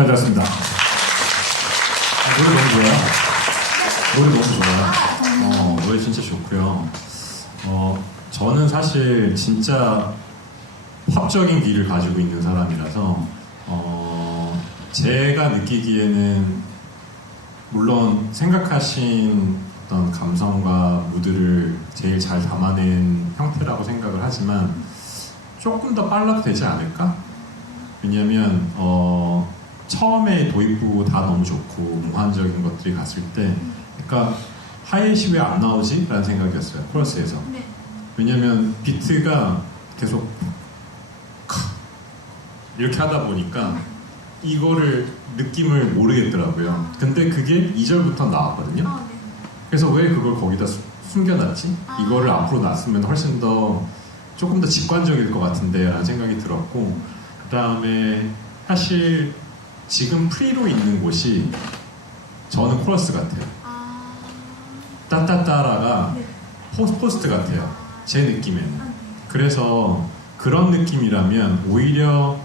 잘 들었습니다. 노래 너무 좋아요. 노래 너무 좋아요. 노래 진짜 좋고요. 저는 사실 진짜 팝적인 귀를 가지고 있는 사람이라서 제가 느끼기에는 물론 생각하신 어떤 감성과 무드를 제일 잘 담아낸 형태라고 생각을 하지만 조금 더 빨라도 되지 않을까? 왜냐면 처음에 도입부 다 너무 좋고 몽환적인 것들이 갔을 때 그러니까 하이햇이 왜 안 나오지? 라는 생각이었어요. 코러스에서. 네. 왜냐면 비트가 계속 이렇게 하다 보니까 이거를 느낌을 모르겠더라고요. 근데 그게 2절부터 나왔거든요. 네. 그래서 왜 그걸 거기다 숨겨놨지? 이거를 앞으로 놨으면 훨씬 더 조금 더 직관적일 것 같은데 라는 생각이 들었고 그 다음에 사실 지금 프리로 있는 곳이 저는 코러스 같아요. 따따따라가 네. 포스트 같아요. 제 느낌에는. 그래서 그런 느낌이라면 오히려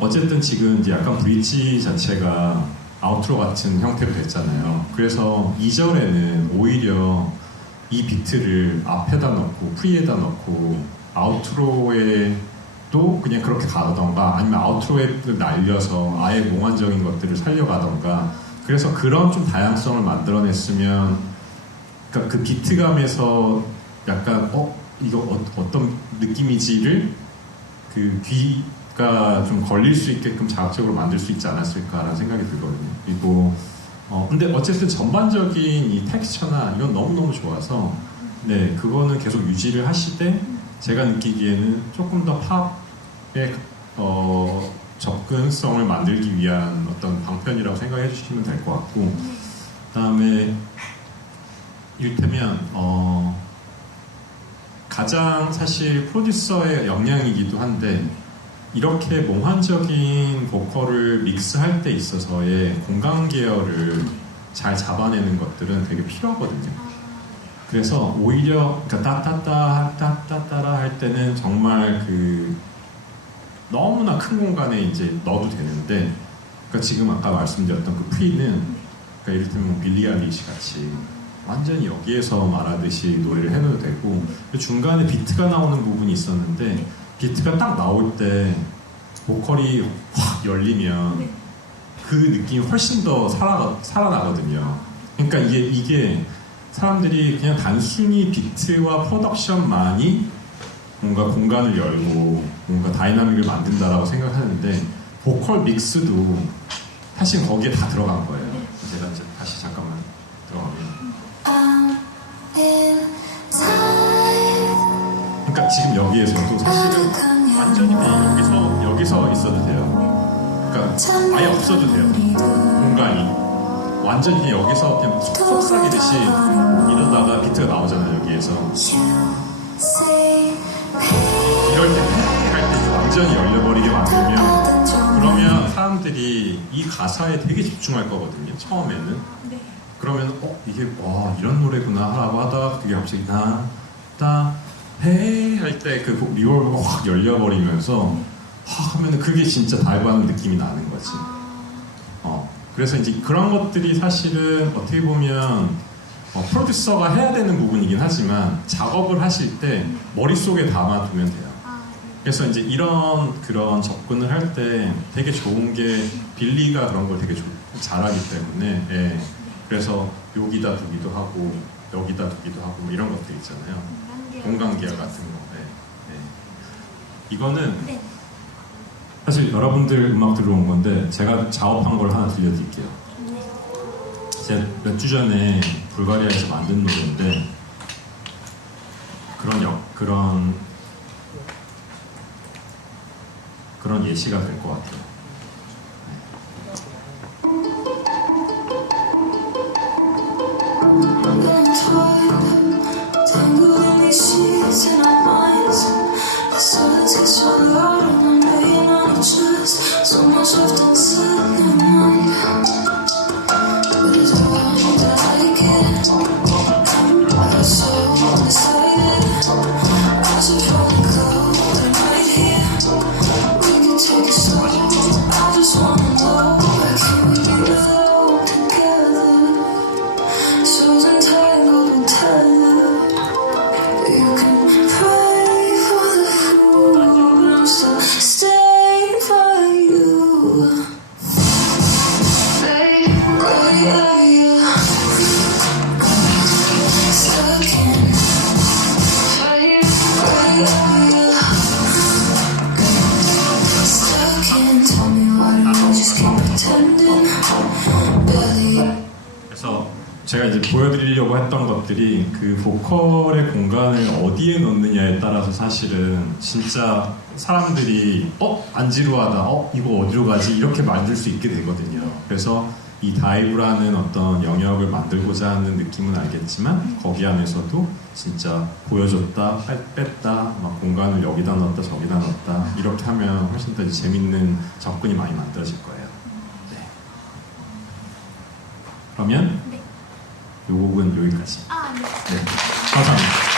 어쨌든 지금 이제 약간 브릿지 자체가 아우트로 같은 형태로 됐잖아요. 그래서 2절에는 오히려 이 비트를 앞에다 넣고 프리에다 넣고 아우트로에 또 그냥 그렇게 가던가 아니면 아우트로에 날려서 아예 몽환적인 것들을 살려가던가 그래서 그런 좀 다양성을 만들어냈으면 그러니까 그 비트감에서 약간 이거 어떤 느낌이지를 그 귀가 좀 걸릴 수 있게끔 자극적으로 만들 수 있지 않았을까라는 생각이 들거든요. 그리고 근데 어쨌든 전반적인 이 텍스처나 이건 너무너무 좋아서 네 그거는 계속 유지를 하시되 제가 느끼기에는 조금 더 팝의 접근성을 만들기 위한 어떤 방편이라고 생각해 주시면 될 것 같고 그 다음에 이를테면 가장 사실 프로듀서의 역량이기도 한데 이렇게 몽환적인 보컬을 믹스할 때 있어서의 공간 계열을 잘 잡아내는 것들은 되게 필요하거든요. 그래서 오히려 그러니까 따따따라 할 때는 정말 그 너무나 큰 공간에 이제 넣어도 되는데 그러니까 지금 아까 말씀드렸던 그 프리는 그러니까 이를테면 빌리 아일리시 같이 완전히 여기에서 말하듯이 노래를 해도 되고 중간에 비트가 나오는 부분이 있었는데 비트가 딱 나올 때 보컬이 확 열리면 그 느낌이 훨씬 더 살아나거든요. 그러니까 이게 사람들이 그냥 단순히 비트와 프로덕션만이 뭔가 공간을 열고 뭔가 다이나믹을 만든다라고 생각하는데 보컬 믹스도 사실 거기에 다 들어간 거예요. 제가 이제 다시 잠깐만 들어가면. 그러니까 지금 여기에서도 사실은 완전히 그냥 여기서 있어도 돼요. 그러니까 아예 없어도 돼요. 공간이 완전히 여기서 그냥 속삭이듯이 이러다가 비트가 나오잖아요. 여기에서 이럴 때 할 때 완전히 열려버리게 만들면 그러면 사람들이 이 가사에 되게 집중할 거거든요. 처음에는. 그러면 이게 이런 노래구나 하라고 하다가 그게 갑자기 나 헤이 할 때 그 리월브가 확 열려버리면서 하면은 그게 진짜 다이브하는 느낌이 나는 거지. 그래서 이제 그런 것들이 사실은 어떻게 보면 프로듀서가 해야 되는 부분이긴 하지만 작업을 하실 때 머릿속에 담아두면 돼요. 그래서 이제 그런 접근을 할 때 되게 좋은 게 빌리가 그런 걸 되게 잘하기 때문에 예. 그래서 여기다 두기도 하고 여기다 두기도 하고 뭐 이런 것들 있잖아요. 공간계열 같은 거. 네. 네. 이거는 사실 여러분들 음악 들어온 건데 제가 작업한 걸 하나 들려드릴게요. 제가 몇 주 전에 불가리아에서 만든 노래인데 그런 예시가 될 것 같아요. So much often said in my mind, but it's all that I get. I was so undecided. I was running cold and right here. We could take it slow. I just wanna know, why can't we be alone together? So entangled and tethered. You can pray for the fool, but I'm still staying for you. Stuck in fire. Stuck in. Tell me why do you just keep pretending? Barely. 그래서 제가 이제 보여드리려고 했던 것들이 그 보컬의 공간을 어디에 넣느냐에 따라서 사실은 진짜 사람들이 안 지루하다, 이거 어디로 가지? 이렇게 만들 수 있게 되거든요. 그래서 이 다이브라는 어떤 영역을 만들고자 하는 느낌은 알겠지만 거기 안에서도 진짜 보여줬다, 뺐다, 막 공간을 여기다 넣었다, 저기다 넣었다 이렇게 하면 훨씬 더 재밌는 접근이 많이 만들어질 거예요. 네. 그러면 이 곡은 여기까지. 네. 감사합니다.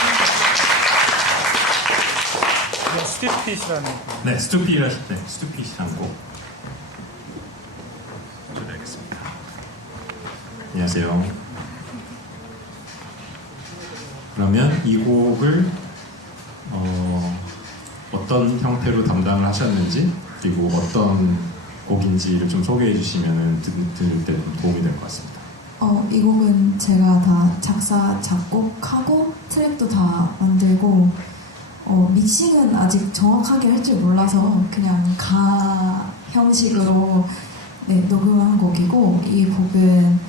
스티피시라는 네, 스투핏이라는 곡 전해드리겠습니다. 안녕하세요. 그러면 이 곡을 어떤 형태로 담당을 하셨는지 그리고 어떤 곡인지를 좀 소개해 주시면 들을 때 도움이 될 것 같습니다. 이 곡은 제가 다 작사, 작곡하고 트랙도 다 만들고 믹싱은 아직 정확하게 할 줄 몰라서 그냥 가 형식으로 녹음한 곡이고 이 곡은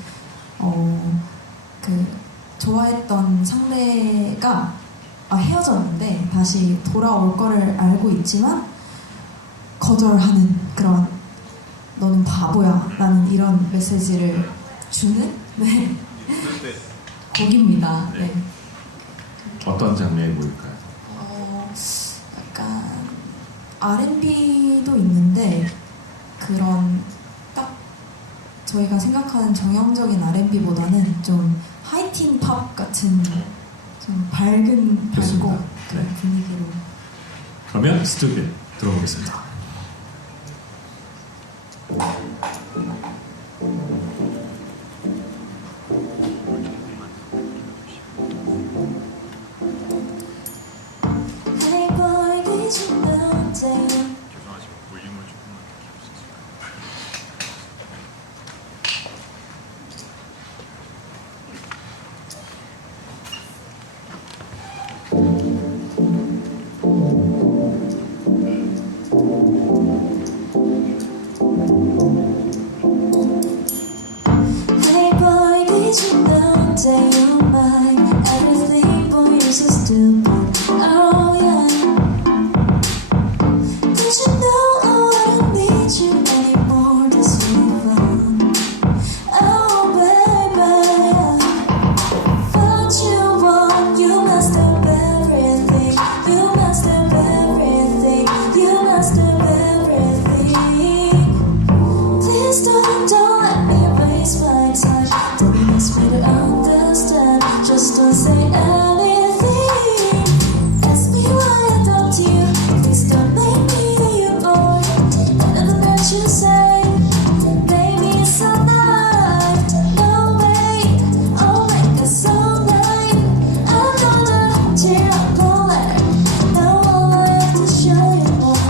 좋아했던 상대가 헤어졌는데 다시 돌아올 거를 알고 있지만 거절하는 그런 너는 바보야 라는 이런 메시지를 주는 곡입니다. 네. 어떤 장르의 곡일까요? 약간 R&B도 있는데 그런 딱 저희가 생각하는 정형적인 R&B보다는 좀 하이틴 팝 같은 좀 밝은 좋습니다. 밝고 그런 분위기로. 그러면 스튜디오 들어보겠습니다. Hey boy, did you know that? 죄송하지만 볼륨을 조금만 키울 수 있을까요? Did you know that you're mine? Everything, boy, you're so stupid. Oh yeah. Did you know I wouldn't need you anymore? This really fun. Oh baby, what you want? You messed up everything. You messed up everything. You messed up everything. Please don't let me waste my time. Don't ask me to understand. Just don't say anything. Ask me why I dumped you. Please don't make me your boy. Nothing that you say, baby, it's so nice. No way, oh my God, so nice. I'm gonna tear up the letter. Now all I have to show you more.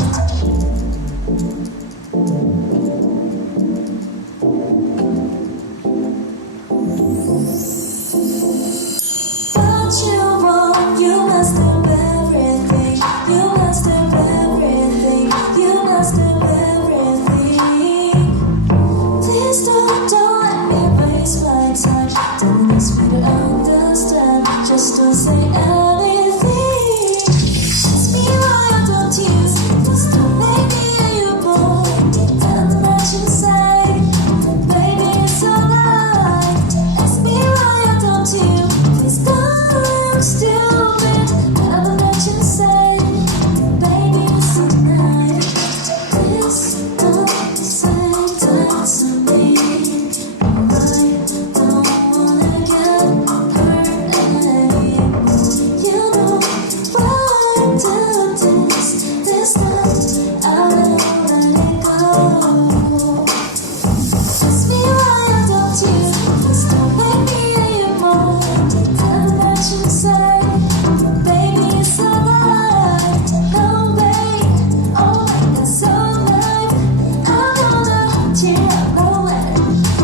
What you want? You messed up everything. You messed up everything. You messed up everything. Please don't let me waste my time. Don't ask me to understand. Just don't say anything. Ask me why I don't use. Just don't make me your boy. Nothing that you say, baby, it's alright. Ask me why I don't use. Please don't look stupid. Nothing that you say, baby, it's alright. Please don't say that to me. I don't wanna get hurt anymore. You know why I do this time I will let it go. Ask me why I don't you. Please don't make me anymore. Nothing that you say, baby, it's alright. No way, oh my God, so nice. I'm gonna tear up the letter.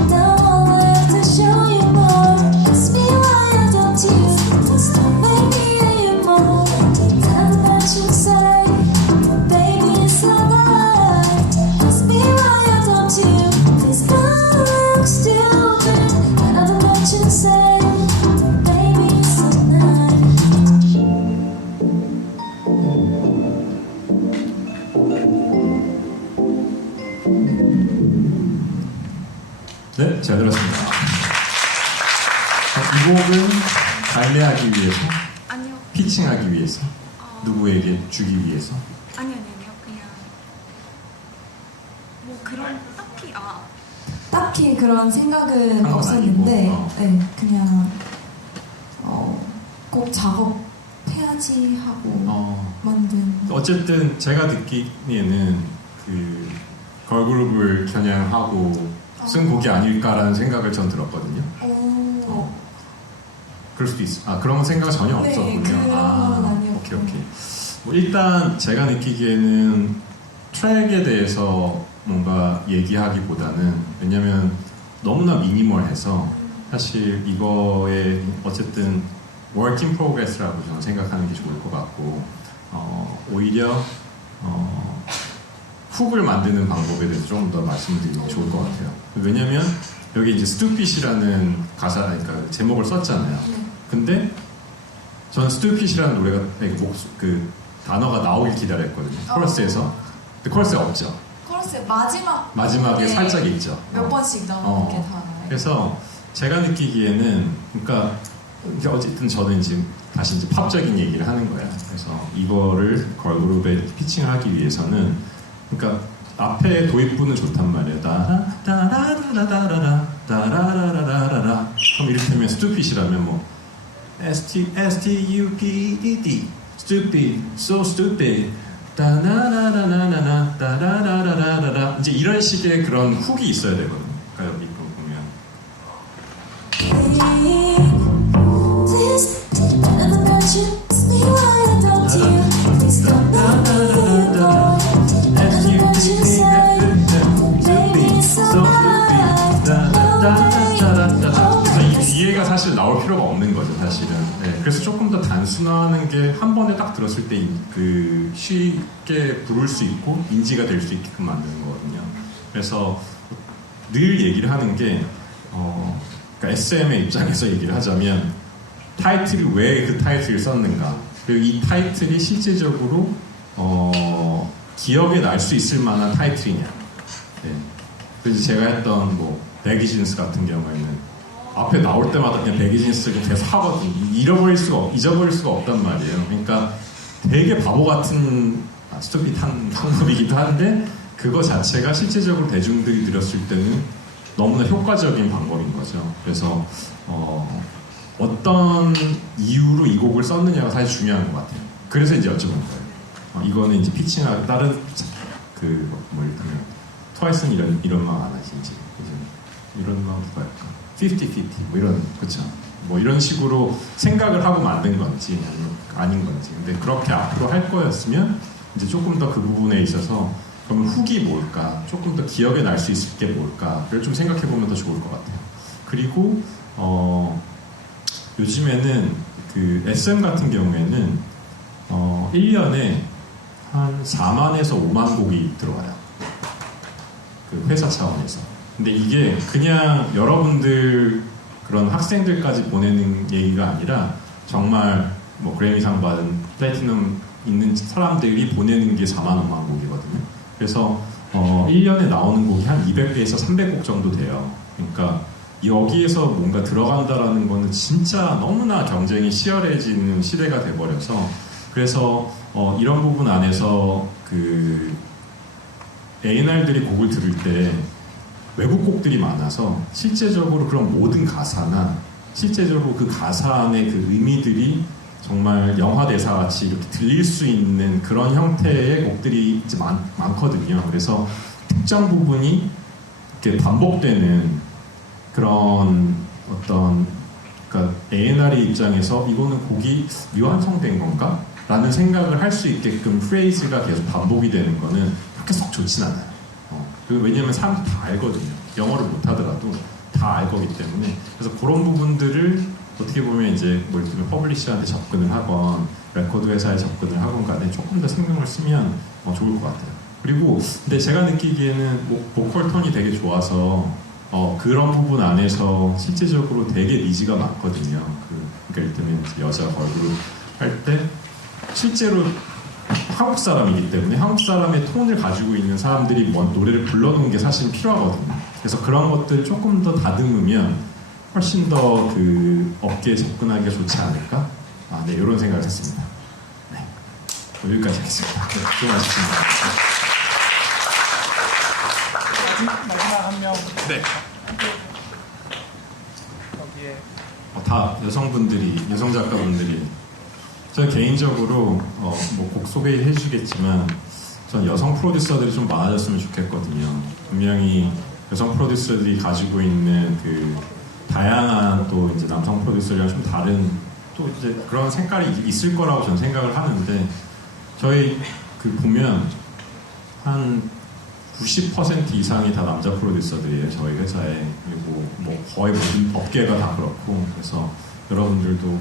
Now all I have to show you more. Ask me why I don't you. Please don't make me anymore. Nothing that you say, baby, it's alright. Ask me why I don't you. Please don't look stupid. Nothing that you say, baby, it's alright. 네, 잘 들었습니다. 이 곡은 발레하기 위해서, 아니요. 피칭하기 위해서, 어, 누구에게 주기 위해서. 아니요. 그냥 뭐 그런 딱히 그런 생각은 건 없었는데, 아니고, 네, 그냥 꼭 작업해야지 하고 만든. 어쨌든 제가 듣기에는 그 걸그룹을 겨냥하고 쓴 곡이 아닐까라는 생각을 전 들었거든요. 그럴 수도 있어. 그런 생각 전혀 네, 없었군요. 그런 건 아니었고. 오케이. 뭐 일단 제가 느끼기에는 트랙에 대해서 뭔가 얘기하기보다는, 왜냐면 너무나 미니멀해서 사실 이거에 어쨌든 work in progress라고 저는 생각하는 게 좋을 것 같고, 오히려 훅을 만드는 방법에 대해서 조금 더 말씀을 드리는 게 좋을 것 같아요. 왜냐면 여기 이제 stupid이라는 가사, 그러니까 제목을 썼잖아요. 근데 전 stupid이라는 노래가 그 단어가 나오길 기다렸거든요. 코러스에서. 근데 코러스에 없죠. 코러스 마지막에 네, 살짝 있죠. 몇 번씩 나오는 게 다 나와요. 그래서 제가 느끼기에는, 그러니까 어쨌든 저는 지금 다시 이제 팝적인 얘기를 하는 거야. 그래서 이거를 걸그룹에 피칭을 하기 위해서는, 그러니까 앞에 도입부는 좋단 말이에요. 따라라라라라라 따라라라라라. 그럼 이를테면 stupid이라면 뭐 stupid, stupid, so stupid. 따라라라라라 따라라라라라. 이제 이런 식의 그런 훅이 있어야 되거든요. 그러니까 여기 보면 Please, nothing that you. Ask me why I don't you. Please don't make me your boy. Nothing that you say, baby, it's alright. No way, oh my 이 God. 뒤에가 사실 나올 필요가 없는 거죠, 사실은. 네, 그래서 조금 더 단순화하는 게 한 번에 딱 들었을 때 그 쉽게 부를 수 있고 인지가 될 수 있게끔 만드는 거거든요. 그래서 늘 얘기를 하는 게 그러니까 SM의 입장에서 얘기를 하자면 타이틀을 왜 그 타이틀을 썼는가, 그리고 이 타이틀이 실제적으로 기억에 날 수 있을 만한 타이틀이냐. 네. 그래서 제가 했던 뭐 베기진스 같은 경우에는 앞에 나올 때마다 그냥 베기진스를 계속 하거든요. 잊어버릴 수가 없단 말이에요. 그러니까 되게 바보 같은 스토비탄 상업이기도 한데 그거 자체가 실제적으로 대중들이 들었을 때는 너무나 효과적인 방법인 거죠. 그래서 어떤 이유로 이 곡을 썼느냐가 사실 중요한 것 같아요. 그래서 이제 여쭤본 거예요. 이거는 이제 피칭하고 다른 뭐 이를테면 트와이스는 이런 음악 안 하지 이제 이런 음악 누가 할까? 50-50 뭐 이런, 그쵸? 뭐 이런 식으로 생각을 하고 만든 건지 아닌 건지. 근데 그렇게 앞으로 할 거였으면 이제 조금 더 그 부분에 있어서 그러면 훅이 뭘까, 조금 더 기억에 날 수 있을 게 뭘까를 좀 생각해 보면 더 좋을 것 같아요. 그리고 요즘에는 그 SM 같은 경우에는 1년에 한 4만에서 5만 곡이 들어와요. 그 회사 차원에서. 근데 이게 그냥 여러분들 그런 학생들까지 보내는 얘기가 아니라 정말 뭐 그래미상 받은 플래티넘 있는 사람들이 보내는 게 4만 5만 곡이거든요. 그래서 1년에 나오는 곡이 한 200개에서 300곡 정도 돼요. 그러니까 여기에서 뭔가 들어간다라는 거는 진짜 너무나 경쟁이 치열해지는 시대가 돼버려서, 그래서 이런 부분 안에서 그 A&R들이 곡을 들을 때 외국 곡들이 많아서 실제적으로 그런 모든 가사나 실제적으로 그 가사 안에 그 의미들이 정말 영화 대사 같이 이렇게 들릴 수 있는 그런 형태의 곡들이 이제 많거든요. 그래서 특정 부분이 이렇게 반복되는 그런 어떤, 그러니까 A&R의 입장에서 이거는 곡이 미완성된 건가? 라는 생각을 할 수 있게끔 프레이즈가 계속 반복이 되는 거는 그렇게 썩 좋진 않아요. 왜냐면 사람들이 다 알거든요. 영어를 못하더라도 다 알 거기 때문에. 그래서 그런 부분들을 어떻게 보면 이제 뭐 이를테면 퍼블리셔한테 접근을 하건 레코드 회사에 접근을 하건 간에 조금 더 신경을 쓰면 좋을 것 같아요. 그리고 근데 제가 느끼기에는 보컬 톤이 되게 좋아서 그런 부분 안에서 실제적으로 되게 니즈가 많거든요. 그러니까 이를테면 여자 걸그룹 할 때 실제로 한국 사람이기 때문에 한국 사람의 톤을 가지고 있는 사람들이 노래를 불러놓은 게 사실 필요하거든요. 그래서 그런 것들 조금 더 다듬으면 훨씬 더 그 업계에 접근하기가 좋지 않을까? 네, 이런 생각을 했습니다. 네, 여기까지 하겠습니다. 네, 수고하셨습니다. 마지막 한 명. 네. 거기에 다 여성 작가분들이. 저는 개인적으로 뭐 곡 소개해 주시겠지만 전 여성 프로듀서들이 좀 많아졌으면 좋겠거든요. 분명히 여성 프로듀서들이 가지고 있는 그 다양한 또 이제 남성 프로듀서랑 좀 다른 또 이제 그런 색깔이 있을 거라고 저는 생각을 하는데, 저희 보면 한 90% 이상이 다 남자 프로듀서들이에요, 저희 회사에. 그리고 뭐 거의 모든 업계가 다 그렇고. 그래서 여러분들도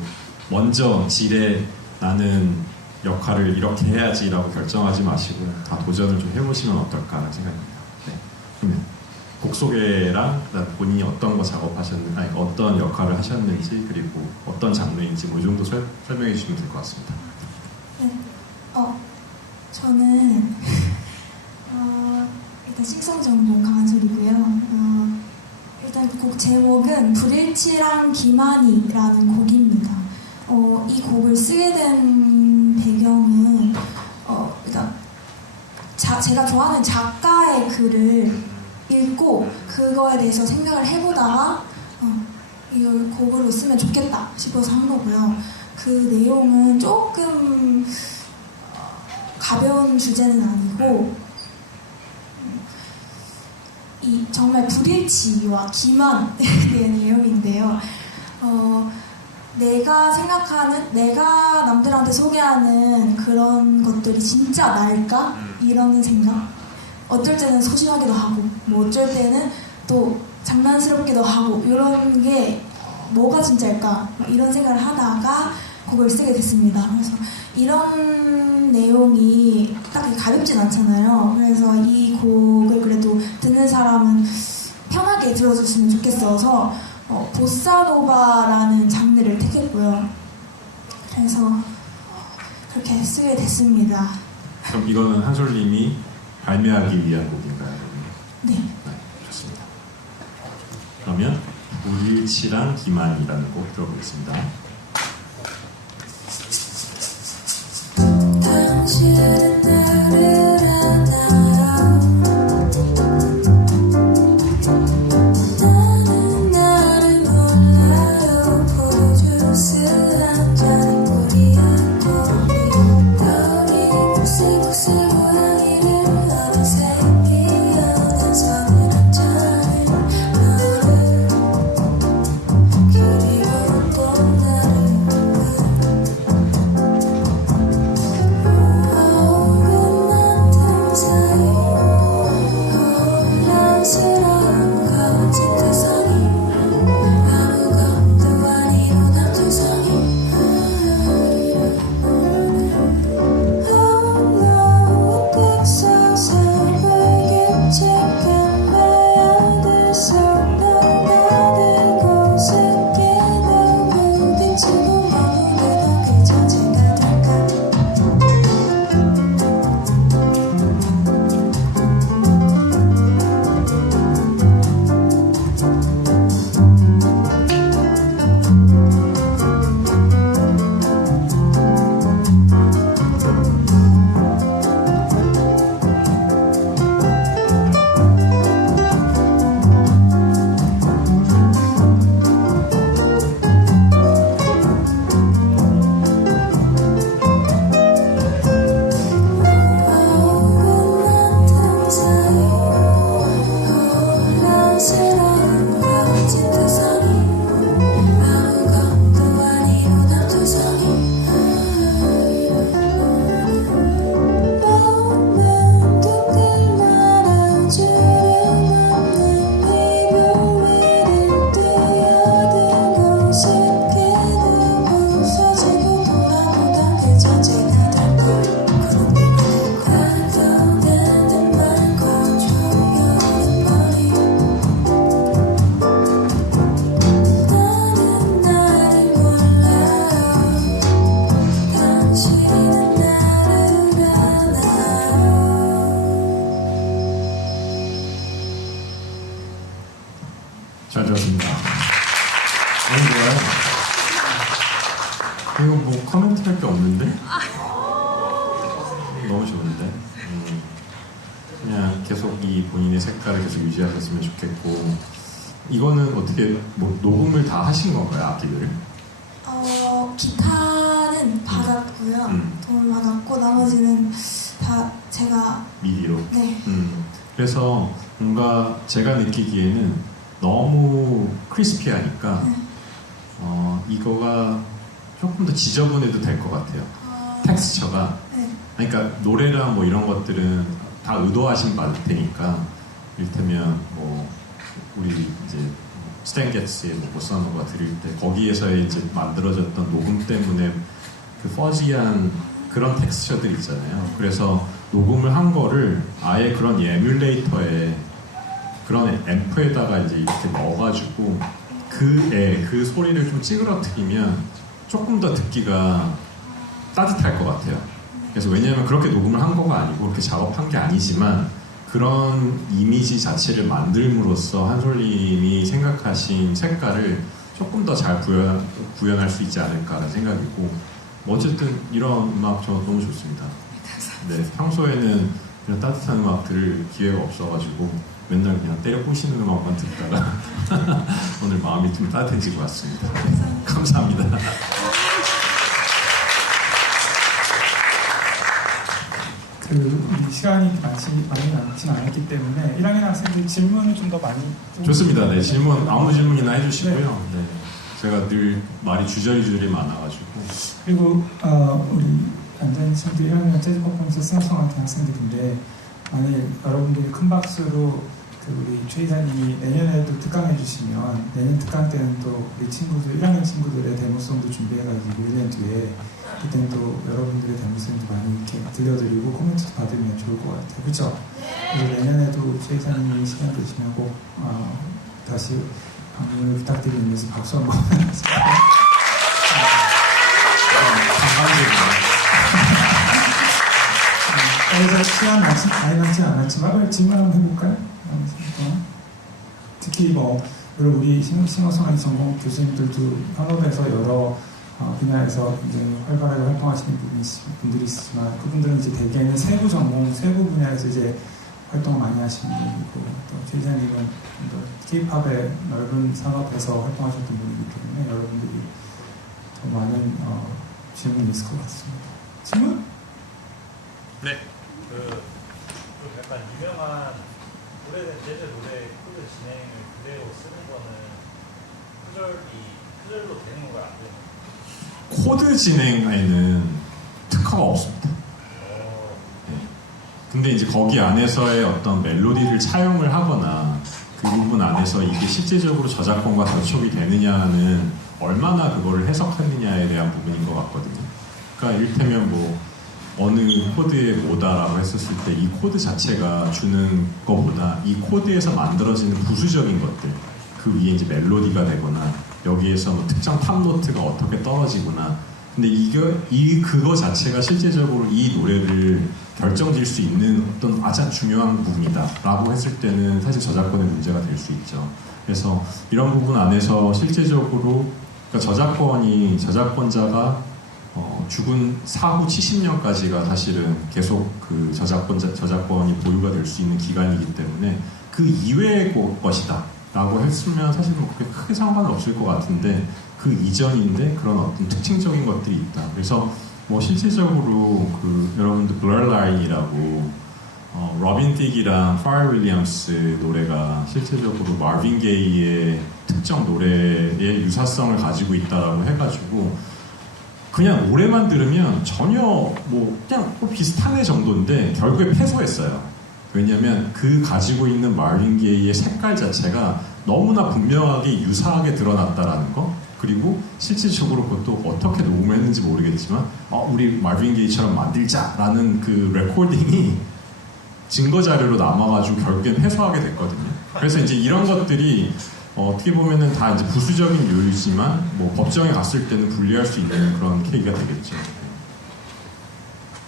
먼저 지레 나는 역할을 이렇게 해야지라고 결정하지 마시고 다 도전을 좀 해보시면 어떨까라는 생각입니다. 네. 그러면 곡 소개랑 본인이 어떤 거 작업하셨는지, 아니 어떤 역할을 하셨는지, 그리고 어떤 장르인지 뭐 이 정도 설명해 주시면 될 것 같습니다. 네. 저는 일단 식성정보 강한솔이고요. 일단 곡 제목은 불일치랑 기만이라는 곡입니다. 이 곡을 쓰게 된 배경은 일단 제가 좋아하는 작가의 글을 읽고 그거에 대해서 생각을 해보다가 이걸 곡으로 쓰면 좋겠다 싶어서 한 거고요. 그 내용은 조금 가벼운 주제는 아니고 정말 불일치와 기만에 대한 내용인데요. 내가 남들한테 소개하는 그런 것들이 진짜 나일까? 이런 생각. 어쩔 때는 소심하기도 하고, 뭐 어쩔 때는 또 장난스럽기도 하고, 이런 게 뭐가 진짜일까? 이런 생각을 하다가 곡을 쓰게 됐습니다. 그래서 이런 내용이 딱 가볍진 않잖아요. 그래서 이 곡을 그래도 듣는 사람은 편하게 들어줬으면 좋겠어서 보사노바라는 장르를 택했고요. 그래서 그렇게 쓰게 됐습니다. 그럼 이거는 한솔님이 발매하기 위한 곡인가요? 네. 네, 좋습니다. 그러면 우일치랑 기만이라는 곡 들어보겠습니다. 당신은 나를 안아요. 나는 나를 몰라요. 포도주스 한 잔 뿌리한 고비 여기 북슬북슬 고양이를 어느새 끼어난 서늘한 잔을 너를 그리고 또 나를 혼란스러운 거친 두성이 아무것도 아니로 남두성이 홀로 texas 불규칙한 바야들 속 넘나들고 새끼도 부딪히고 머무르던 그 자체가 될까. 혼란스러운 거친 두성이 아무것도 아니로 남두성이 몸은 둥글 말아 주름 없는 이불 위를 뛰어들고 쉽게도 부서지고 돌아보던 그 자체가 될걸. 과도된 듯 많고 조여든 머리 나는 나를 몰라요. 당신은 나를 안아요. 잘 들었습니다. 너무 좋아요. 이거 뭐 코멘트 할 게 없는데? 너무 좋은데? 그냥 계속 이 본인의 색깔을 계속 유지하셨으면 좋겠고, 이거는 어떻게 뭐 녹음을 다 하신 건가요, 악기들을? 기타는 받았고요. 도움을 받았고 나머지는 다 제가 미디로. 네. 그래서 뭔가 제가 느끼기에는 너무 크리스피하니까 네. 이거가 조금 더 지저분해도 될 것 같아요. 텍스처가. 네. 그러니까 노래랑 뭐 이런 것들은 다 의도하신 바일 테니까, 이를테면 뭐 우리 이제 스탠 게츠의 뭐 보사노바 들을 때 거기에서의 이제 만들어졌던 녹음 때문에 그 퍼지한 그런 텍스처들 있잖아요. 그래서 녹음을 한 거를 아예 그런 에뮬레이터에 그런 앰프에다가 이제 이렇게 넣어가지고 그 소리를 좀 찌그러뜨리면 조금 더 듣기가 따뜻할 것 같아요. 그래서 왜냐하면 그렇게 녹음을 한 거가 아니고 그렇게 작업한 게 아니지만 그런 이미지 자체를 만들므로써 한솔님이 생각하신 색깔을 조금 더 잘 구현할 수 있지 않을까라는 생각이고, 뭐 어쨌든 이런 음악 저 너무 좋습니다. 네, 평소에는 이런 따뜻한 음악 들을 기회가 없어가지고 맨날 그냥 때려 부시는 음악만 듣다가 오늘 마음이 좀 따뜻해지고 왔습니다. 감사합니다. 이 시간이 많이 남진 않았기 때문에 1학년 학생들 질문을 좀 더 많이 좋습니다. 네, 질문 아무 질문이나 해주시고요. 네, 제가 늘 말이 주저리 많아가지고. 그리고 우리 앉아있는 친구들 1학년 재즈 퍼포먼스 싱어송라이팅 학생들인데, 만약 여러분들이 큰 박수로 우리 최 이사님이 내년에도 특강해 주시면 내년 특강 때는 또 우리 친구들 1학년 친구들의 데모송도 준비해가지고 1년 뒤에 그때는 또 여러분들의 데모송도 많이 이렇게 들려드리고 코멘트도 받으면 좋을 것 같아요. 그렇죠? 그래서 내년에도 최 이사님이 시간 되시면 꼭 다시 강의를 부탁드리면서 박수 한번. 그래서 시간 많이 남지 않았지만 질문 한번 해볼까요? 특히 뭐 우리 싱어송라이터 전공 교수님들도 현업에서 여러 분야에서 이제 활발하게 활동하시는 분들이 있지만 그분들은 이제 대개는 세부 전공, 세부 분야에서 이제 활동을 많이 하시는 분이고 또 최지아님은 K-팝의 넓은 산업에서 활동하셨던 분이기 때문에 여러분들이 더 많은 질문이 있을 것 같습니다. 질문? 네. 그 약간 유명한 오래된 재즈 노래 코드 진행을 그대로 쓰는 거는 표절로 되는 거야 안 되는 거야? 코드 진행에는 특허가 없습니다. 네. 근데 이제 거기 안에서의 어떤 멜로디를 차용을 하거나 그 부분 안에서 이게 실제적으로 저작권과 결촉이 되느냐는 얼마나 그거를 해석하느냐에 대한 부분인 것 같거든요. 그러니까 이를테면 뭐 어느 코드에 뭐다라고 했었을 때 이 코드 자체가 주는 것보다 이 코드에서 만들어지는 부수적인 것들 그 위에 이제 멜로디가 되거나 여기에서 뭐 특정 탑노트가 어떻게 떨어지거나 근데 그거 자체가 실제적으로 이 노래를 결정질 수 있는 어떤 아주 중요한 부분이다라고 했을 때는 사실 저작권의 문제가 될 수 있죠. 그래서 이런 부분 안에서 실제적으로 그러니까 저작권자가 죽은 사후 70년까지가 사실은 계속 그 저작권이 보유가 될 수 있는 기간이기 때문에 그 이외의 것이다 라고 했으면 사실 뭐 그렇게 크게 상관은 없을 것 같은데 그 이전인데 그런 어떤 특징적인 것들이 있다. 그래서 뭐 실질적으로 그 여러분들 블러라인이라고 로빈 틱이랑 파럴 윌리엄스 노래가 실제적으로 마빈 게이의 특정 노래의 유사성을 가지고 있다라고 해가지고 그냥 노래만 들으면 전혀 뭐 그냥 비슷한 애 정도인데 결국에 패소했어요. 왜냐하면 그 가지고 있는 마빈 게이의 색깔 자체가 너무나 분명하게 유사하게 드러났다라는 거 그리고 실질적으로 그것도 어떻게 녹음을 했는지 모르겠지만 우리 마빈 게이처럼 만들자라는 그 레코딩이 증거 자료로 남아가지고 결국엔 패소하게 됐거든요. 그래서 이제 이런 것들이 어떻게 보면은 다 이제 부수적인 요인이지만 뭐 법정에 갔을 때는 분리할 수 있는 그런 계기가 되겠죠.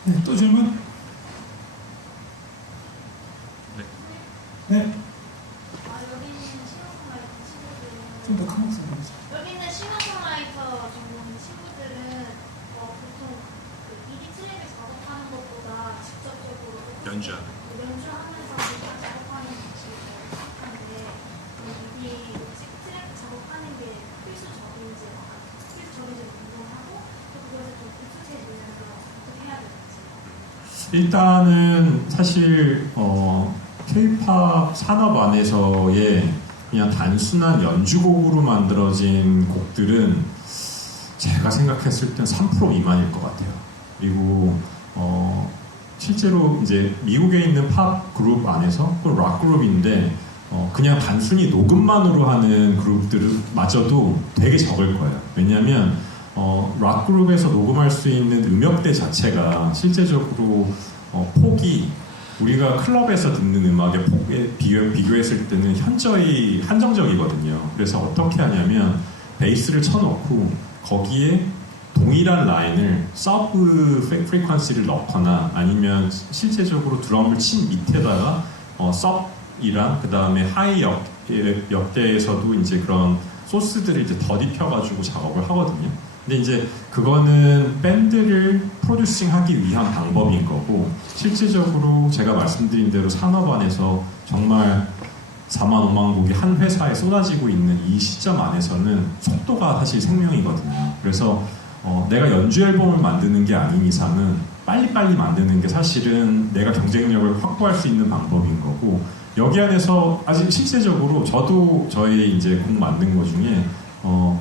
네, 또 질문? 네. 여기 있는 싱어송라이터 친구들은 좀 더 큰 목소리로 해주세요. 여기 있는 싱어송라이터 전공 친구들은 보통 그 미디 트랙을 작업하는 것보다 직접적으로 연주하면서 기타 작업하는 방식을 생각하는데 미디 트랙 작업하는 게 필수적인지 궁금하고 또 그것을 좀 구체적으로 어떻게 해야 되는지. 일단은 사실 K-팝 산업 안에서의 그냥 단순한 연주곡으로 만들어진 곡들은 제가 생각했을 땐 3% 미만일 것 같아요. 그리고 실제로 이제 미국에 있는 팝 그룹 안에서 락 그룹인데 그냥 단순히 녹음만으로 하는 그룹들마저도 되게 적을 거예요. 왜냐하면 락 그룹에서 녹음할 수 있는 음역대 자체가 실제적으로 폭이 우리가 클럽에서 듣는 음악의 폭에 비교했을 때는 현저히 한정적이거든요. 그래서 어떻게 하냐면 베이스를 쳐놓고 거기에 동일한 라인을 서브 프리퀀시를 넣거나 아니면 실제적으로 드럼을 친 밑에다가 서브이랑 그 다음에 하이 역대에서도 이제 그런 소스들을 이제 더딥혀가지고 작업을 하거든요. 근데 이제 그거는 밴드를 프로듀싱하기 위한 방법인 거고 실질적으로 제가 말씀드린 대로 산업 안에서 정말 4만 5만 곡이 한 회사에 쏟아지고 있는 이 시점 안에서는 속도가 사실 생명이거든요. 그래서 내가 연주 앨범을 만드는 게 아닌 이상은 빨리빨리 만드는 게 사실은 내가 경쟁력을 확보할 수 있는 방법인 거고 여기 안에서 아직 실제적으로 저도 저희 이제 곡 만든 거 중에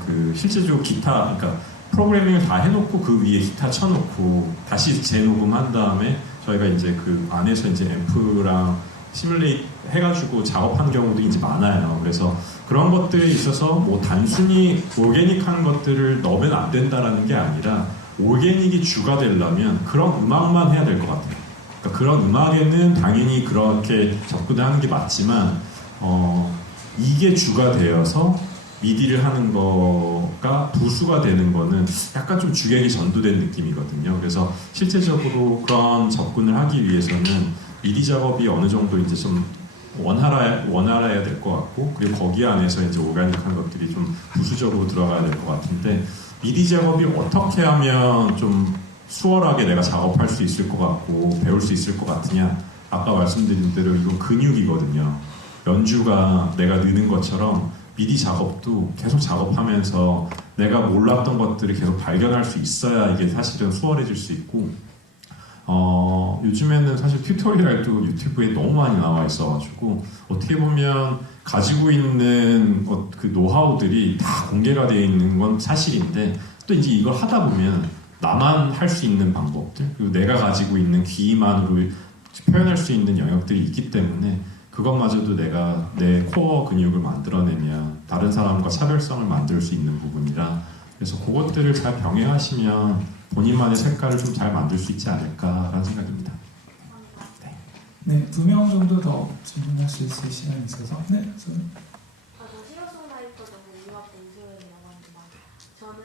그 실제적으로 기타 그러니까 프로그래밍을 다 해놓고 그 위에 기타 쳐놓고 다시 재녹음한 다음에 저희가 이제 그 안에서 이제 앰프랑 시뮬레이트 해가지고 작업하는 경우도 이제 많아요. 그래서 그런 것들에 있어서 뭐 단순히 오르게닉한 것들을 넣으면 안 된다라는 게 아니라 오르게닉이 주가 되려면 그런 음악만 해야 될 것 같아요. 그러니까 그런 음악에는 당연히 그렇게 접근하는 게 맞지만 이게 주가 되어서 미디를 하는 거가 부수가 되는 거는 약간 좀 주객이 전도된 느낌이거든요. 그래서 실제적으로 그런 접근을 하기 위해서는 미디 작업이 어느 정도 이제 좀 원활해야 될 것 같고, 그리고 거기 안에서 이제 오가닉한 것들이 좀 부수적으로 들어가야 될 것 같은데, 미디 작업이 어떻게 하면 좀 수월하게 내가 작업할 수 있을 것 같고 배울 수 있을 것 같으냐? 아까 말씀드린 대로 이건 근육이거든요. 연주가 내가 느는 것처럼 미디 작업도 계속 작업하면서 내가 몰랐던 것들을 계속 발견할 수 있어야 이게 사실은 수월해질 수 있고, 요즘에는 사실 튜토리얼도 유튜브에 너무 많이 나와 있어가지고 어떻게 보면 가지고 있는 그 노하우들이 다 공개가 되어 있는 건 사실인데, 또 이제 이걸 하다 보면 나만 할 수 있는 방법들, 그리고 내가 가지고 있는 귀만으로 표현할 수 있는 영역들이 있기 때문에 그것마저도 내가 내 코어 근육을 만들어내면 다른 사람과 차별성을 만들 수 있는 부분이라, 그래서 그것들을 잘 병행하시면 본인만의 색깔을 좀 잘 만들 수 있지 않을까라는 생각입니다. 네, 2명 정도 더 질문할 수 있을 시간이 있어서. 네, 저 싱어송라이터적인 유학 공소연이라고 합니다. 저는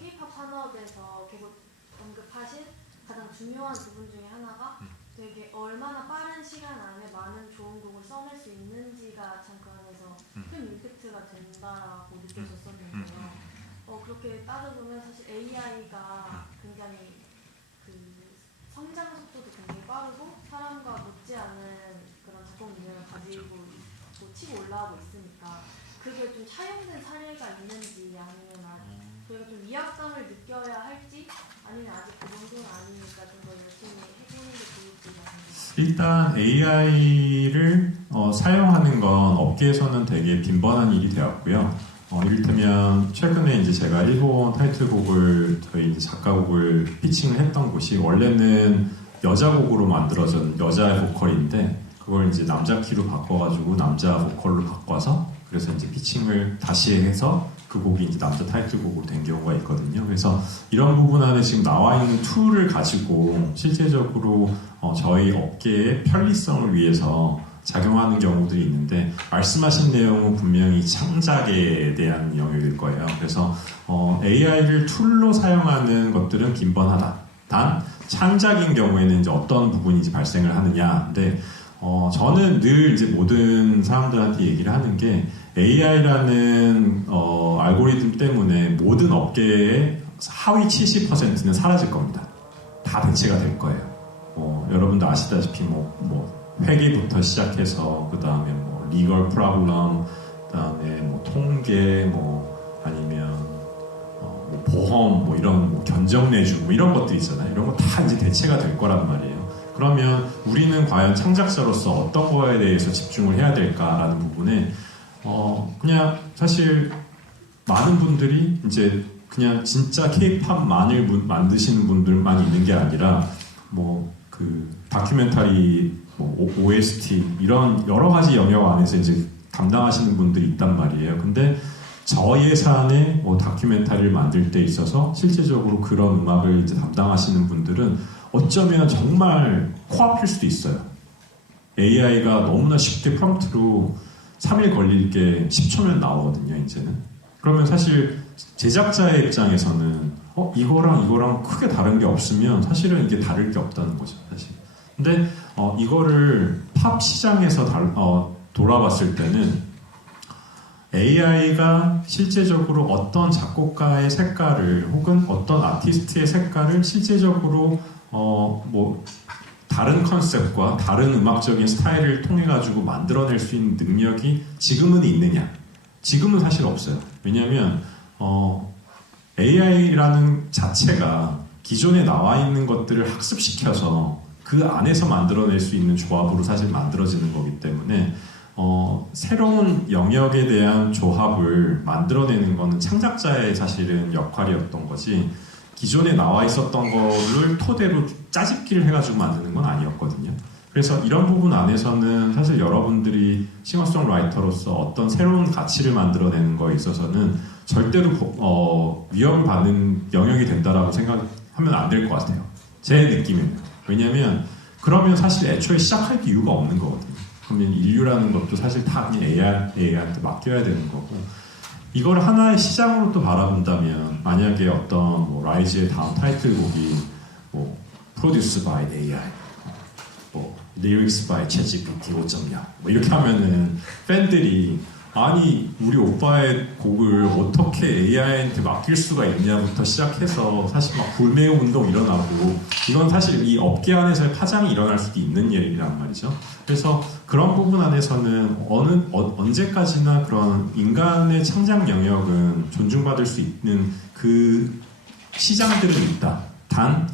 K-pop 산업에서 계속 언급하신 가장 중요한 부분 중에 하나가 되게 얼마나 빠른 시간 안에 많은 좋은 곡을 써낼 수 있는지가 참 그 안에서 큰 임팩트가 된다라고 느껴졌었는데요. 그렇게 따져보면 사실 AI가 굉장히 그 성장 속도도 굉장히 빠르고 사람과 못지않은 그런 작곡 능력을 가지고 있고 치고 올라오고 있으니까 그게 좀 차용된 사례가 있는지, 아니면 저희가 좀 위압감을 느껴야 할지, 아니면 아직 그 정도는 아니니까 좀 더 열심히 해보는 게 좋을지. 일단 AI를 사용하는 건 업계에서는 되게 빈번한 일이 되었고요. 이를테면 최근에 이제 제가 일본 타이틀곡을 저희 이제 작가곡을 피칭을 했던 곳이 원래는 여자 곡으로 만들어진 여자의 보컬인데, 그걸 이제 남자 키로 바꿔가지고 남자 보컬로 바꿔서 그래서 이제 피칭을 다시 해서 그 곡이 이제 남자 타이틀곡으로 된 경우가 있거든요. 그래서 이런 부분 안에 지금 나와 있는 툴을 가지고 실제적으로 저희 업계의 편리성을 위해서 작용하는 경우들이 있는데, 말씀하신 내용은 분명히 창작에 대한 영역일 거예요. 그래서 AI를 툴로 사용하는 것들은 빈번하다. 단 창작인 경우에는 이제 어떤 부분이 발생을 하느냐. 근데 저는 늘 이제 모든 사람들한테 얘기를 하는 게, AI라는 알고리즘 때문에 모든 업계의 하위 70%는 사라질 겁니다. 다 대체가 될 거예요. 여러분도 아시다시피 회계부터 시작해서 그 다음에 리걸 프로블럼, 그 다음에 통계, 아니면 보험, 이런 견적 내주 이런 것들 있잖아요. 이런 거 다 이제 대체가 될 거란 말이에요. 그러면 우리는 과연 창작자로서 어떤 거에 대해서 집중을 해야 될까라는 부분에 그냥 사실 많은 분들이 이제 그냥 진짜 K-팝만을 만드시는 분들만 있는 게 아니라 그 다큐멘터리, OST 이런 여러 가지 영역 안에서 이제 담당하시는 분들이 있단 말이에요. 근데 저예산의 다큐멘터리를 만들 때 있어서 실제적으로 그런 음악을 이제 담당하시는 분들은 어쩌면 정말 코앞일 수도 있어요. AI가 너무나 쉽게 프롬프트로 3일 걸릴 게 10초면 나오거든요, 이제는. 그러면 사실 제작자의 입장에서는 이거랑 크게 다른 게 없으면 사실은 이게 다를 게 없다는 거죠, 사실. 근데 이거를 팝 시장에서 돌아봤을 때는 AI가 실제적으로 어떤 작곡가의 색깔을 혹은 어떤 아티스트의 색깔을 실제적으로 다른 컨셉과 다른 음악적인 스타일을 통해 가지고 만들어낼 수 있는 능력이 지금은 있느냐? 지금은 사실 없어요. 왜냐하면 AI라는 자체가 기존에 나와 있는 것들을 학습시켜서 그 안에서 만들어낼 수 있는 조합으로 사실 만들어지는 거기 때문에 새로운 영역에 대한 조합을 만들어내는 거는 창작자의 사실은 역할이었던 거지, 기존에 나와 있었던 거를 토대로 짜집기를 해가지고 만드는 건 아니었거든요. 그래서 이런 부분 안에서는 사실 여러분들이 싱어송라이터로서 어떤 새로운 가치를 만들어내는 거에 있어서는 절대로 위협을 받는 영역이 된다라고 생각하면 안 될 것 같아요. 제 느낌입니다. 왜냐하면 그러면 사실 애초에 시작할 이유가 없는 거거든요. 그러면 인류라는 것도 사실 다 그냥 AI한테 맡겨야 되는 거고, 이걸 하나의 시장으로 또 바라본다면 만약에 어떤 뭐 라이즈의 다음 타이틀곡이 뭐 Produced by AI, 뭐 Lyrics by ChatGPT 5.0 뭐 이렇게 하면은 팬들이 아니 우리 오빠의 곡을 어떻게 AI한테 맡길 수가 있냐부터 시작해서 사실 막 불매우 운동 일어나고 이건 사실 이 업계 안에서의 파장이 일어날 수도 있는 일이란 말이죠. 그래서 그런 부분 안에서는 언제까지나 그런 인간의 창작 영역은 존중받을 수 있는 그 시장들은 있다. 단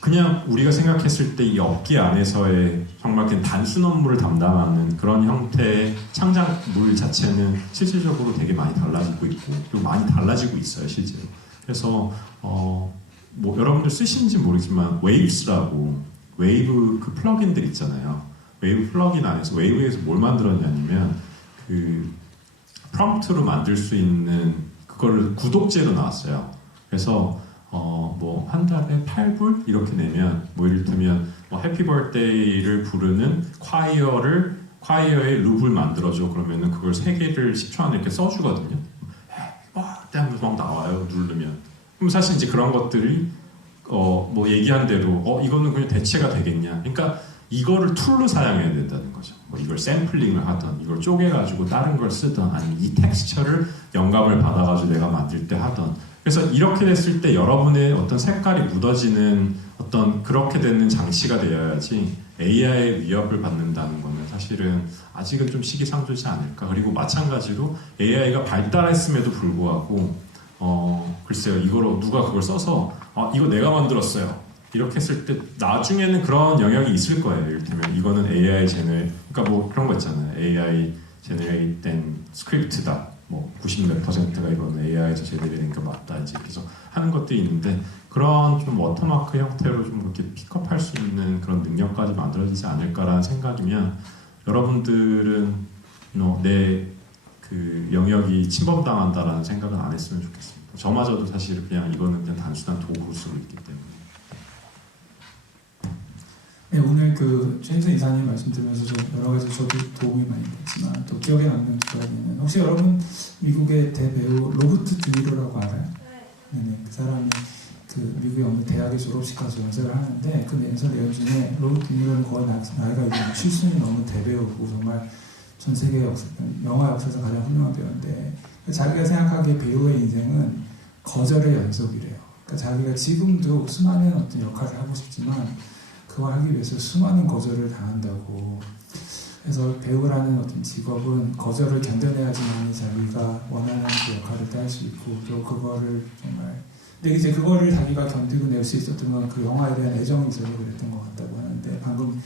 그냥 우리가 생각했을 때 이 업계 안에서의 정말 그냥 단순 업무를 담당하는 그런 형태의 창작물 자체는 실질적으로 되게 많이 달라지고 있고 그리고 많이 달라지고 있어요 실제로. 그래서 뭐 여러분들 쓰시는지 모르지만 웨이브스라고 웨이브 그 플러긴들 있잖아요. 웨이브 플러긴 안에서 웨이브에서 뭘 만들었냐면 그 프롬프트로 만들 수 있는 그거를 구독제로 나왔어요. 그래서 뭐 한 달에 8불 이렇게 내면 뭐 이를테면 뭐 해피 버스데이를 부르는 콰이어의 룹을 만들어줘 그러면은 그걸 3개를 10초 안에 이렇게 써주거든요. 막 하면서 막 나와요 누르면. 그럼 사실 이제 그런 것들이 뭐 얘기한 대로 이거는 그냥 대체가 되겠냐. 그러니까 이거를 툴로 사용해야 된다는 거죠. 뭐 이걸 샘플링을 하던, 이걸 쪼개가지고 다른 걸 쓰던, 아니면 이 텍스처를 영감을 받아가지고 내가 만들 때 하던. 그래서 이렇게 됐을 때 여러분의 어떤 색깔이 묻어지는 어떤 그렇게 되는 장치가 되어야지 AI의 위협을 받는다는 거는 사실은 아직은 좀 시기상조지 않을까. 그리고 마찬가지로 AI가 발달했음에도 불구하고 글쎄요 이거로 누가 그걸 써서 이거 내가 만들었어요 이렇게 했을 때 나중에는 그런 영역이 있을 거예요. 이를테면 이거는 AI 그러니까 뭐 그런 거 있잖아요. AI 제너레이트된 스크립트다. 뭐 90몇 %가 이거는 AI에서 제너레이트되니까 맞다. 이제 그래서 하는 것들이 있는데 그런 좀 워터마크 형태로 좀 이렇게 픽업할 수 있는 그런 능력까지 만들어지지 않을까라는 생각이면 여러분들은 내 그 영역이 침범당한다라는 생각은 안 했으면 좋겠습니다. 저마저도 사실 그냥 이거는 그냥 단순한 도구로 쓰고 있기 때문에. 네, 오늘 그 최인선 이사님 말씀 들으면서 좀 여러 가지 저도 도움이 많이 됐지만 또 기억에 남는 두 가지는 혹시 여러분 미국의 대배우 로버트 드니로라고 알아요? 네, 그 사람이 그 미국의 어느 대학에 졸업식 가서 연설을 하는데 그 연설 내용 중에 로버트 드니로는 거의 나이가 이제 70이 넘은 대배우고 정말 전 세계 영화 역사에서 가장 훌륭한 배우인데 자기가 생각하기에 배우의 인생은 거절의 연속이래요. 그러니까 자기가 지금도 수많은 어떤 역할을 하고 싶지만 그걸 하기 위해서 수많은 거절을 당한다고. 그래서 배우라는 어떤 직업은 거절을 견뎌내야지만 자기가 원하는 그 역할을 할 수 있고 또 그거를 정말 근데 이제 그거를 자기가 견디고 낼 수 있었던 건 그 영화에 대한 애정이 있어서 그랬던 것 같다고 하는데 방금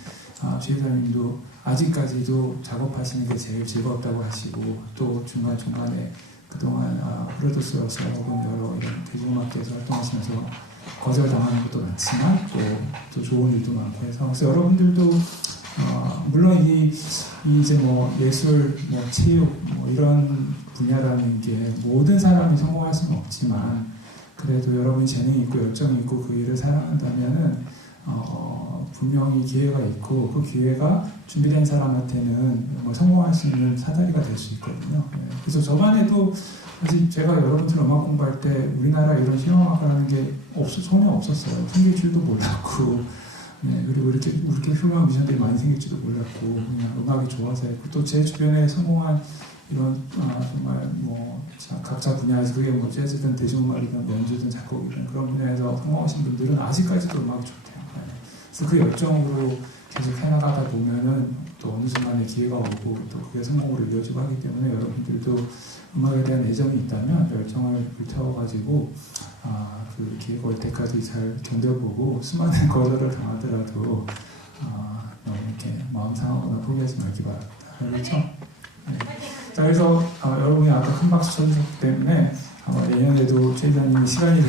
주의사님도 아직까지도 작업하시는 게 제일 즐겁다고 하시고 또 중간중간에 그동안 프로듀서로서 혹은 여러 이런 대중음악계에서 활동하시면서 거절당하는 것도 많지만 또 좋은 일도 많고 해서 그래서 여러분들도 물론 이제 뭐 예술, 뭐 체육 뭐 이런 분야라는 게 모든 사람이 성공할 수는 없지만 그래도 여러분이 재능이 있고 열정이 있고 그 일을 사랑한다면은 분명히 기회가 있고 그 기회가 준비된 사람한테는 뭐 성공할 수 있는 사다리가 될 수 있거든요. 네. 그래서 저만 해도 사실 제가 여러분들 음악 공부할 때 우리나라 이런 실용음악이라는 게 전혀 없었어요. 생길 줄도 몰랐고 네, 그리고 이렇게 훌륭한 뮤지션들이 많이 생길 줄도 몰랐고 그냥 음악이 좋아서 했고 또 제 주변에 성공한 이런 정말 뭐 각자 분야에서 그게 뭐 재즈든 대중음악이든 연주든 작곡이든 그런 분야에서 성공하신 분들은 아직까지도 음악이 좋대요. 네. 그래서 그 열정으로 계속 해나가다 보면은 또 어느 순간에 기회가 오고 또 그게 성공으로 이어지고 하기 때문에 여러분들도 음악에 대한 애정이 있다면 열정을 불태워가지고 그 기회가 올 때까지 잘 견뎌보고 수많은 거절을 당하더라도 너무 이렇게 마음 상하거나 포기하지 말기 바랍니다. 알겠죠? 네. 자, 그래서 여러분이 아까 큰 박수 쳐주셨기 때문에 아마 내년에도 최이사님이 시간이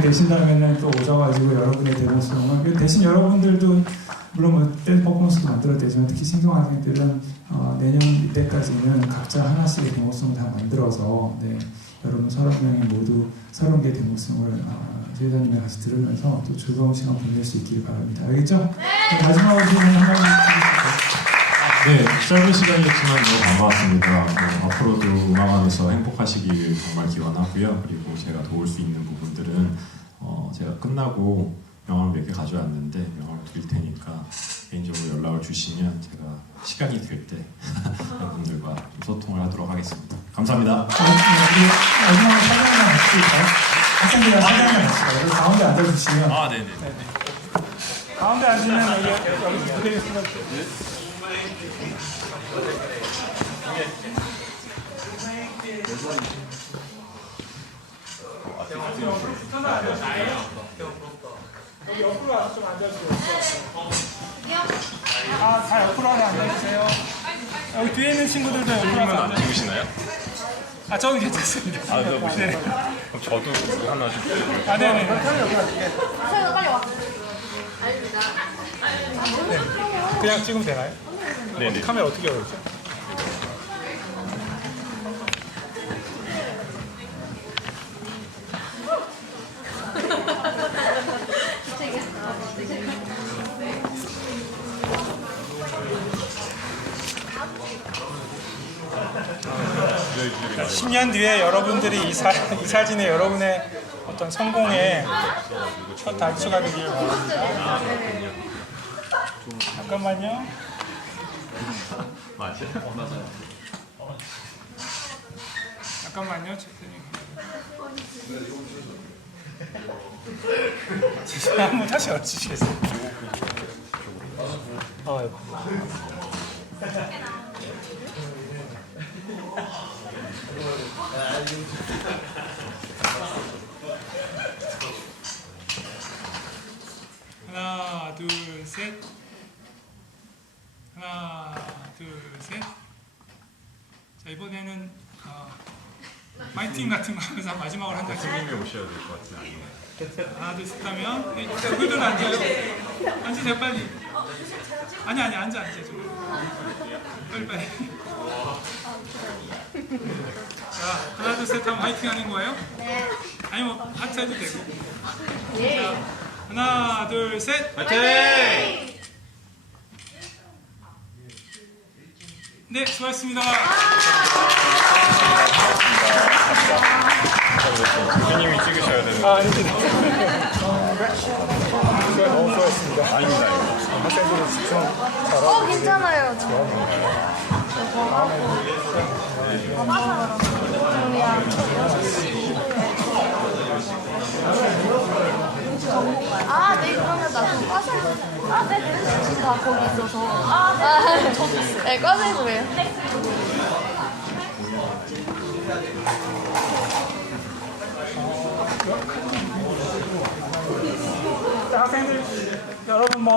되신다면은 또 오셔가지고 여러분의 데모송을 대신 여러분들도 물론 뭐 댄스 퍼포먼스도 만들어야 되지만 특히 신동학생들은 내년 이때까지는 각자 하나씩의 데모송을 다 만들어서 네, 여러분 30명이 모두 30개 데모송을 최이사님과 같이 들으면서 또 즐거운 시간 보낼 수 있길 바랍니다. 알겠죠? 네. 마지막으로 한 가지 네, 짧은 시간이었지만 너무 반가웠습니다. 앞으로도 음악하면서 행복하시길 정말 기원하고요. 그리고 제가 도울 수 있는 부분들은 제가 끝나고 명함을 몇 개 가져왔는데 명함을 드릴 테니까 개인적으로 연락을 주시면 제가 시간이 될 때 여러분들과 좀 소통을 하도록 하겠습니다. 감사합니다. 마지막으로 사장님만 해주실까요? 학생들이랑 사장님만 해주실까요? 여기 가운데 앉아주시면. 네네. 가운데 앉으면 여기 무대 있으면. 여기 옆으로 와서 좀 앉아주세요. 다 옆으로 와서 앉아주세요. 여기 뒤에 있는 친구들도 옆으로 와서 앉아주세요. 누구시나요? 저는 괜찮습니다. 그럼 네. 저도 하나 좀. 네네. 빨리 와. 그냥 찍으면 되나요? 네네. 카메라 어떻게 열었죠? 자, 10년 뒤에 여러분들이 이 사진에 여러분의 어떤 성공의 첫 단추가 되길 바랍니다. 잠깐만요. 맞아요. 잠깐만요. 한번 다시 얹으시겠어요? 하나, 둘, 셋. 하나, 둘, 셋. 자, 이번에는 파이팅 같은 거 하면서 마지막으로 한 장씩. 선생님이 오셔야 될 것 같아요. 하나, 둘, 셋 하면 그들은 앉아요. 앉으세요, 빨리. 아니, 앉아. 빨리. 자, 하나, 둘, 셋 하면 화이팅 하는 거예요? 네. 아니, 뭐, 하트 해도 되고. 자, 하나, 둘, 셋. 화이팅! 네, 수고하셨습니다. 선생님이 찍으셔야 되는. 아닙니다. 너무 수고하셨습니다. 아닙니다. 학생들은 집중 잘하고. 괜찮아요. 네, 그러면 나좀 과세. 네. 지금 다 거기 있어서. 네. 저도 있어요. 네, 과세 해줘요. 학생들, 여러분 뭐